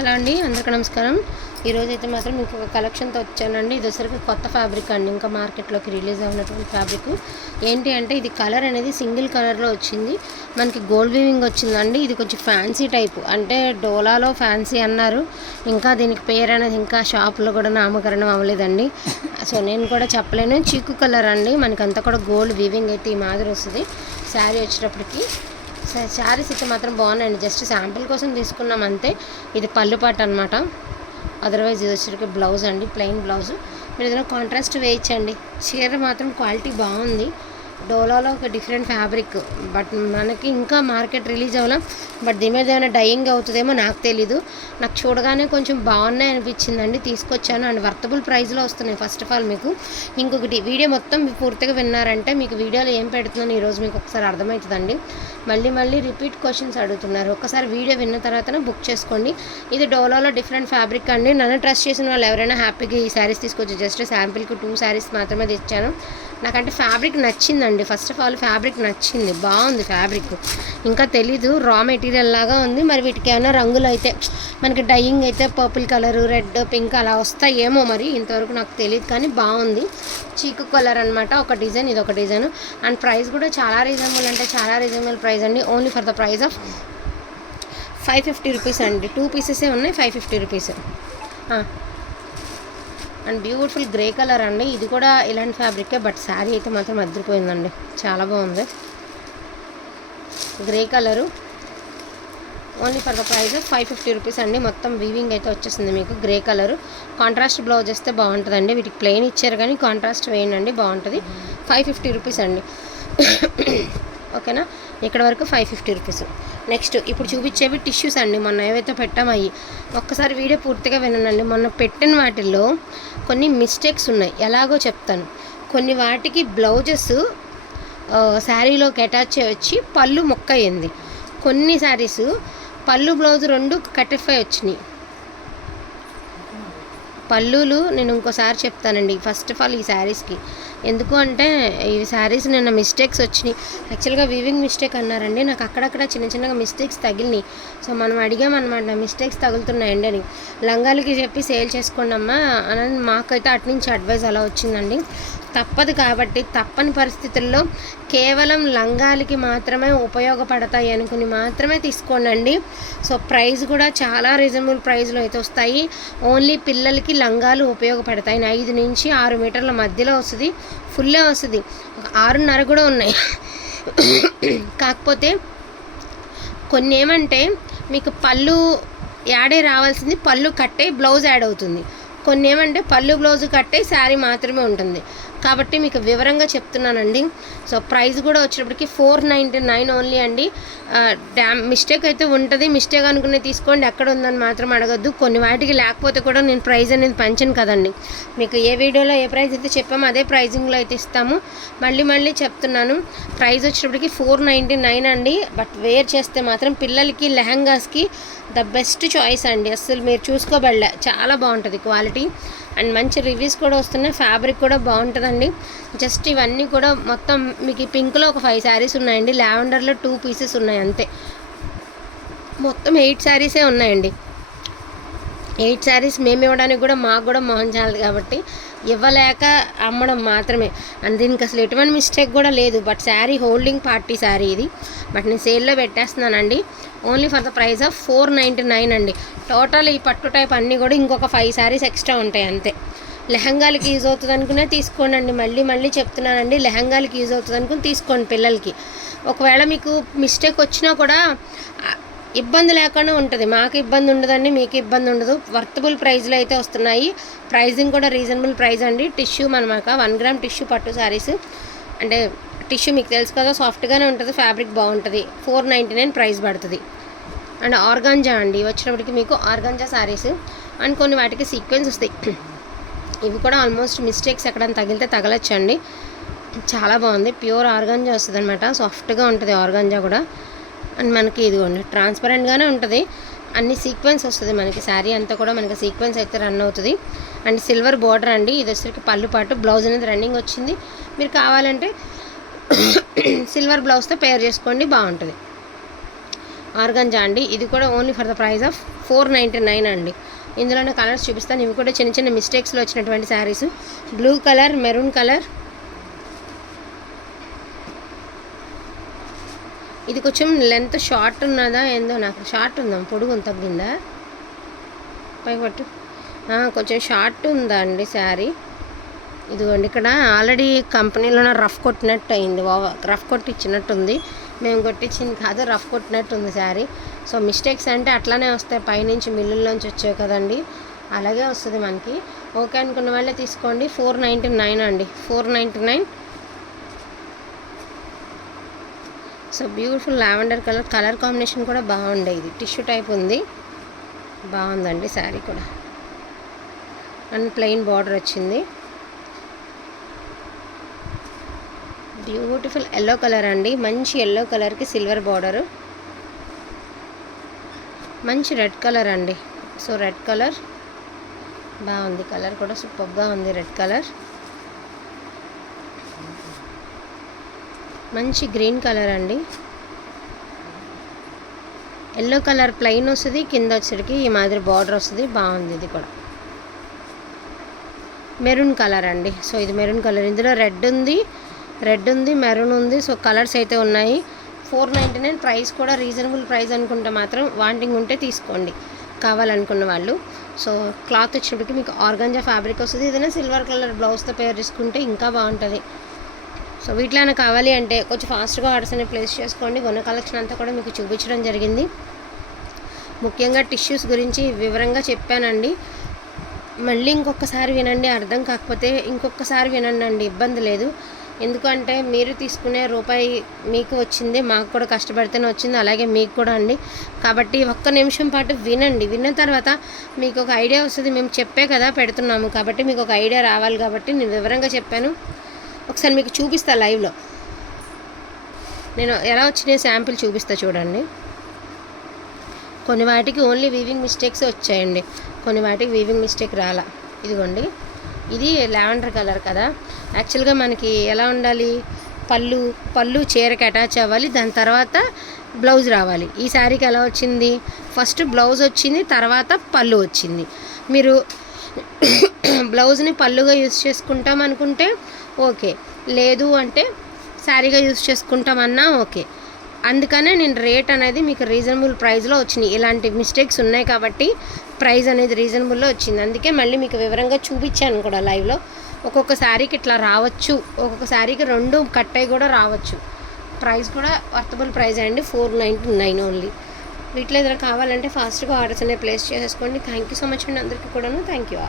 Hello అండి, అందరికీ నమస్కారం. ఈరోజు అయితే మాత్రం మీకు ఒక కలెక్షన్తో వచ్చానండి. ఇది వచ్చరికి కొత్త ఫ్యాబ్రిక్ అండి, ఇంకా మార్కెట్లోకి రిలీజ్ అయినటువంటి ఫ్యాబ్రిక్. ఏంటి అంటే ఇది కలర్ అనేది సింగిల్ కలర్లో వచ్చింది, మనకి గోల్డ్ వీవింగ్ వచ్చిందండి. ఇది కొంచెం ఫ్యాన్సీ టైపు, అంటే డోలాలో ఫ్యాన్సీ అన్నారు. ఇంకా దీనికి పేరు అనేది ఇంకా షాప్లో కూడా నామకరణం అవ్వలేదండి. సో నేను కూడా చెప్పలేను. చీకు కలర్ అండి, మనకంతా కూడా గోల్డ్ వీవింగ్ అయితే ఈ మాదిరి వస్తుంది. శారీ వచ్చేటప్పటికి శారీస్ అయితే మాత్రం బాగున్నాయండి. జస్ట్ శాంపిల్ కోసం తీసుకున్నాం అంతే. ఇది పళ్ళు పాట అనమాట. అదర్వైజ్ ఇది వచ్చరికి బ్లౌజ్ అండి, ప్లెయిన్ బ్లౌజ్. మీరు ఏదైనా కాంట్రాస్ట్ వేయించండి. చీర మాత్రం క్వాలిటీ బాగుంది. డోలాలో ఒక డిఫరెంట్ ఫ్యాబ్రిక్, బట్ మనకి ఇంకా మార్కెట్ రిలీజ్ అవ్వలేం. బట్ దీని మీద ఏమైనా డయింగ్ అవుతుందేమో నాకు తెలీదు. నాకు చూడగానే కొంచెం బాగున్నాయి అనిపించిందండి, తీసుకొచ్చాను. అండ్ వర్తబుల్ ప్రైస్లో వస్తున్నాయి. ఫస్ట్ ఆఫ్ ఆల్ మీకు ఇంకొకటి, వీడియో మొత్తం పూర్తిగా విన్నారంటే మీకు వీడియోలో ఏం పెడుతున్నాను ఈరోజు మీకు ఒకసారి అర్థమవుతుందండి. మళ్ళీ రిపీట్ క్వశ్చన్స్ అడుగుతున్నారు. ఒకసారి వీడియో విన్న తర్వాతనే బుక్ చేసుకోండి. ఇది డోలాలో డిఫరెంట్ ఫ్యాబ్రిక్ అండి. నన్ను ట్రస్ట్ చేసిన వాళ్ళు ఎవరైనా హ్యాపీగా ఈ శారీస్ తీసుకొచ్చి, జస్ట్ శాంపిల్కి 2 శారీస్ మాత్రమే తెచ్చాను. నాకంటే ఫ్యాబ్రిక్ నచ్చిందండి. ఫస్ట్ ఆఫ్ ఆల్ ఫ్యాబ్రిక్ నచ్చింది, బాగుంది ఫ్యాబ్రిక్. ఇంకా తెలీదు, రా మెటీరియల్ లాగా ఉంది. మరి వీటికి ఏమైనా రంగులు అయితే మనకి డయింగ్ అయితే పర్పుల్ కలరు, రెడ్, పింక్ అలా వస్తాయేమో, మరి ఇంతవరకు నాకు తెలియదు. కానీ బాగుంది. చీకు కలర్ అనమాట. ఒక డిజైన్, ఇది ఒక డిజైన్. అండ్ ప్రైస్ కూడా చాలా రీజనబుల్, అంటే చాలా రీజనబుల్ ప్రైస్ అండి. Only for the price of 550 rupees అండి. 2 పీసెసే ఉన్నాయి, 550 rupees. And beautiful grey colour అండి. ఇది కూడా ఇలాంటి ఫ్యాబ్రికే, బట్ శారీ అయితే మాత్రం అదిరిపోయిందండి, చాలా బాగుంది. Grey colour, only for the price 550 rupees అండి. మొత్తం వీవింగ్ అయితే వచ్చేసింది మీకు. గ్రే కలరు కాంట్రాస్ట్ బ్లౌజ్ వేస్తే బాగుంటుందండి. వీటికి ప్లెయిన్ ఇచ్చారు కానీ కాంట్రాస్ట్ వేయండి, బాగుంటుంది. 550 రూపీస్ అండి. ఓకేనా, ఇక్కడ వరకు 550 రూపీస్. నెక్స్ట్ ఇప్పుడు చూపించేవి టిష్యూస్ అండి. మొన్న ఏవైతే పెట్టామయ్యి ఒక్కసారి వీడియో పూర్తిగా వినండి. మొన్న పెట్టిన వాటిల్లో కొన్ని మిస్టేక్స్ ఉన్నాయి, ఎలాగో చెప్తాను. కొన్ని వాటికి బ్లౌజెస్ శారీలోకి అటాచ్ చేయొచ్చి పళ్ళు మొక్క అయింది. కొన్ని శారీస్ పళ్ళు బ్లౌజ్ 2 కటిఫై వచ్చినాయి. పళ్ళులు నేను ఇంకోసారి చెప్తానండి. ఫస్ట్ ఆఫ్ ఆల్ ఈ శారీస్కి ఎందుకు అంటే, ఈ శారీస్ నిన్న మిస్టేక్స్ వచ్చినాయి. యాక్చువల్గా వీవింగ్ మిస్టేక్ అన్నారండి, నాకు అక్కడక్కడ చిన్నగా మిస్టేక్స్ తగిలినాయి. సో మనం అడిగామన్నమాట, మిస్టేక్స్ తగులుతున్నాయండి అని. లంగాలకి చెప్పి సేల్ చేసుకోండి అమ్మా అని మాకైతే అటు నుంచి అడ్వైజ్ అలా వచ్చిందండి. తప్పదు కాబట్టి, తప్పని పరిస్థితుల్లో కేవలం లంగాలకి మాత్రమే ఉపయోగపడతాయి అనుకుని మాత్రమే తీసుకోండి. సో ప్రైస్ కూడా చాలా రీజనబుల్ ప్రైస్లో అయితే వస్తాయి. ఓన్లీ పిల్లలకి లంగాలు ఉపయోగపడతాయి. 5 నుంచి 6 మీటర్ల మధ్యలో వస్తుంది, ఫుల్లే వస్తుంది. 6.5 కూడా ఉన్నాయి. కాకపోతే కొన్ని ఏమంటే మీకు పళ్ళు యాడే రావాల్సింది, పళ్ళు కట్టే బ్లౌజ్ యాడ్ అవుతుంది. కొన్ని ఏమంటే పళ్ళు బ్లౌజ్ కట్టే శారీ మాత్రమే ఉంటుంది. కాబట్టి మీకు వివరంగా చెప్తున్నానండి. సో ప్రైస్ కూడా వచ్చేటప్పటికి 499 ఓన్లీ అండి. మిస్టేక్ అయితే ఉంటుంది, మిస్టేక్ అనుకునే తీసుకోండి, ఎక్కడ ఉందని మాత్రం అడగద్దు. కొన్ని వాటికి లేకపోతే కూడా నేను ప్రైస్ అనేది పెంచను కదండి. మీకు ఏ వీడియోలో ఏ ప్రైస్ అయితే చెప్పామో అదే ప్రైజింగ్లో అయితే ఇస్తాము. మళ్ళీ చెప్తున్నాను, ప్రైస్ వచ్చేటప్పటికి 499 అండి. బట్ వేర్ చేస్తే మాత్రం పిల్లలకి లెహంగాస్కి ద బెస్ట్ చాయిస్ అండి. అసలు మీరు చూసుకోబడలే, చాలా బాగుంటుంది క్వాలిటీ. అండ్ మంచి రివ్యూస్ కూడా వస్తున్నాయి. ఫ్యాబ్రిక్ కూడా బాగుంటుందండి. జస్ట్ ఇవన్నీ కూడా మొత్తం మీకు పింక్లో ఒక 5 శారీస్ ఉన్నాయండి, లావెండర్లో 2 పీసెస్ ఉన్నాయి అంతే. మొత్తం 8 శారీసే ఉన్నాయండి. 8 శారీస్ మేము ఇవ్వడానికి కూడా మాకు కూడా మోహన్ చాలదు కాబట్టి ఇవ్వలేక అమ్మడం మాత్రమే. అండ్ దీనికి అసలు ఎటువంటి మిస్టేక్ కూడా లేదు. But sari holding party sari ఇది, బట్ నేను సేల్లో పెట్టేస్తున్నానండి. Only for the price of 499 అండి. టోటల్ ఈ పట్టు టైప్ అన్నీ కూడా ఇంకొక 5 శారీస్ ఎక్స్ట్రా ఉంటాయి అంతే. లెహంగాలకి యూజ్ అవుతుంది అనుకునే తీసుకోండి. మళ్ళీ చెప్తున్నానండి, లెహంగాలకి యూజ్ అవుతుంది అనుకుని తీసుకోండి పిల్లలకి. ఒకవేళ మీకు మిస్టేక్ వచ్చినా కూడా ఇబ్బంది లేకుండా ఉంటుంది. మాకు ఇబ్బంది ఉండదండి, మీకు ఇబ్బంది ఉండదు. వర్తబుల్ ప్రైస్లో అయితే వస్తున్నాయి. ప్రైజింగ్ కూడా రీజనబుల్ ప్రైస్ అండి. టిష్యూ మనమాక 1 గ్రామ్ టిష్యూ పట్టు శారీస్, అంటే టిష్యూ మీకు తెలుసు కదా, సాఫ్ట్గానే ఉంటుంది, ఫ్యాబ్రిక్ బాగుంటుంది. 499 ప్రైస్ పడుతుంది. అండ్ ఆర్గాంజా అండి వచ్చినప్పటికి మీకు ఆర్గాంజా శారీస్. అండ్ కొన్ని వాటికి సీక్వెన్స్ వస్తాయి. ఇవి కూడా ఆల్మోస్ట్ మిస్టేక్స్ ఎక్కడైనా తగిలితే తగలచ్చండి. చాలా బాగుంది. ప్యూర్ ఆర్గాంజా వస్తుంది అనమాట, సాఫ్ట్గా ఉంటుంది ఆర్గాంజా కూడా. అండ్ మనకి ఇదిగోండి ట్రాన్స్పరెంట్గానే ఉంటుంది. అన్ని సీక్వెన్స్ వస్తుంది మనకి. శారీ అంతా కూడా మనకి సీక్వెన్స్ అయితే రన్ అవుతుంది. అండ్ సిల్వర్ బార్డర్ అండి. ఇది వచ్చరికి పళ్ళు పాటు, బ్లౌజ్ అనేది రన్నింగ్ వచ్చింది. మీరు కావాలంటే సిల్వర్ బ్లౌజ్తో పేర్ చేసుకోండి, బాగుంటుంది. ఆర్గంజా అండి. ఇది కూడా only for the price of 499 అండి. ఇందులోనే కలర్స్ చూపిస్తాను. ఇవి కూడా చిన్న చిన్న మిస్టేక్స్లో వచ్చినటువంటి saris. Blue colour, maroon colour, ఇది కొంచెం లెంత్ షార్ట్ ఉన్నదా ఏందో, నాకు షార్ట్ ఉందా పొడుగు తగ్గిందా పైపట్టు, కొంచెం షార్ట్ ఉందా అండి శారీ. ఇదిగోండి ఇక్కడ ఆల్రెడీ కంపెనీలోనే రఫ్ కొట్టినట్టు అయింది, రఫ్ కొట్టి ఇచ్చినట్టుంది. మేము కొట్టించింది కాదు, రఫ్ కొట్టినట్టు ఉంది శారీ. సో మిస్టేక్స్ అంటే అట్లానే వస్తాయి, పైనుంచి మిల్లుల్లోంచి వచ్చాయి కదండి, అలాగే వస్తుంది మనకి. ఓకే అనుకున్న వాళ్ళే తీసుకోండి. 499 అండి, 499. So beautiful lavender colour combination కూడా బాగుండే. ఇది టిష్యూ టైప్ ఉంది, బాగుందండి శారీ కూడా. అండ్ ప్లెయిన్ బార్డర్ వచ్చింది. బ్యూటిఫుల్ ఎల్లో కలర్ అండి, మంచి ఎల్లో కలర్కి సిల్వర్ బార్డరు. మంచి రెడ్ కలర్ అండి. సో రెడ్ కలర్ బాగుంది, కలర్ కూడా సూపర్గా ఉంది. రెడ్ కలర్, మంచి గ్రీన్ కలర్ అండి. ఎల్లో కలర్ ప్లెయిన్ వస్తుంది, కింద వచ్చేసరికి ఈ మాదిరి బార్డర్ వస్తుంది, బాగుంది. ఇది కూడా మెరూన్ కలర్ అండి. సో ఇది మెరూన్ కలర్, ఇందులో రెడ్ ఉంది, మెరూన్ ఉంది. సో కలర్స్ అయితే ఉన్నాయి. 499. ప్రైస్ కూడా రీజనబుల్ ప్రైస్ అనుకుంటే మాత్రం వాంటింగ్ ఉంటే తీసుకోండి కావాలనుకున్న వాళ్ళు. సో క్లాత్ వచ్చినప్పటికి మీకు ఆర్గాంజా ఫ్యాబ్రిక్ వస్తుంది. ఏదైనా సిల్వర్ కలర్ బ్లౌజ్తో పేర్ చేసుకుంటే ఇంకా బాగుంటుంది. సో వీటిలోనే కావాలి అంటే కొంచెం ఫాస్ట్గా ఆర్డర్స్ అనేవి ప్లేస్ చేసుకోండి. కొన్న కలెక్షన్ అంతా కూడా మీకు చూపించడం జరిగింది. ముఖ్యంగా టిష్యూస్ గురించి వివరంగా చెప్పానండి. మళ్ళీ ఇంకొకసారి వినండి, అర్థం కాకపోతే ఇంకొకసారి వినండి అండి, ఇబ్బంది లేదు. ఎందుకంటే మీరు తీసుకునే రూపాయి మీకు వచ్చింది, మాకు కూడా కష్టపడితేనే వచ్చింది, అలాగే మీకు కూడా అండి. కాబట్టి ఒక్క నిమిషం పాటు వినండి. విన్న తర్వాత మీకు ఒక ఐడియా వస్తుంది. మేము చెప్పే కదా పెడుతున్నాము, కాబట్టి మీకు ఒక ఐడియా రావాలి కాబట్టి నేను వివరంగా చెప్పాను. ఒకసారి మీకు చూపిస్తా లైవ్లో, నేను ఎలా వచ్చినాయి శాంపిల్ చూపిస్తా చూడండి. కొన్ని వాటికి ఓన్లీ వీవింగ్ మిస్టేక్స్ వచ్చాయండి, కొన్ని వాటికి వీవింగ్ మిస్టేక్ రాలా. ఇదిగోండి, ఇది లావెండర్ కలర్ కదా. యాక్చువల్గా మనకి ఎలా ఉండాలి, పళ్ళు చీరకి అటాచ్ అవ్వాలి, దాని తర్వాత బ్లౌజ్ రావాలి. ఈ శారీకి ఎలా వచ్చింది, ఫస్ట్ బ్లౌజ్ వచ్చింది, తర్వాత పళ్ళు వచ్చింది. మీరు బ్లౌజ్ని పళ్ళుగా యూజ్ చేసుకుంటాం అనుకుంటే ఓకే, లేదు అంటే శారీగా యూజ్ చేసుకుంటామన్నా ఓకే. అందుకనే నేను రేట్ అనేది మీకు రీజనబుల్ ప్రైస్లో వచ్చినాయి. ఇలాంటి మిస్టేక్స్ ఉన్నాయి కాబట్టి ప్రైస్ అనేది రీజనబుల్లో వచ్చింది. అందుకే మళ్ళీ మీకు వివరంగా చూపించాను కూడా లైవ్లో. ఒక్కొక్క శారీకి ఇట్లా రావచ్చు, ఒక్కొక్క శారీకి 2 కట్ అయ్యి కూడా రావచ్చు. ప్రైస్ కూడా వర్తబుల్ ప్రైస్ అండి, 499 ఓన్లీ. వీటిలో ఏదైనా కావాలంటే ఫాస్ట్గా ఆర్డర్స్ అనేవి ప్లేస్ చేసేసుకోండి. థ్యాంక్ యూ సో మచ్ అండి అందరికీ కూడాను. Thank you.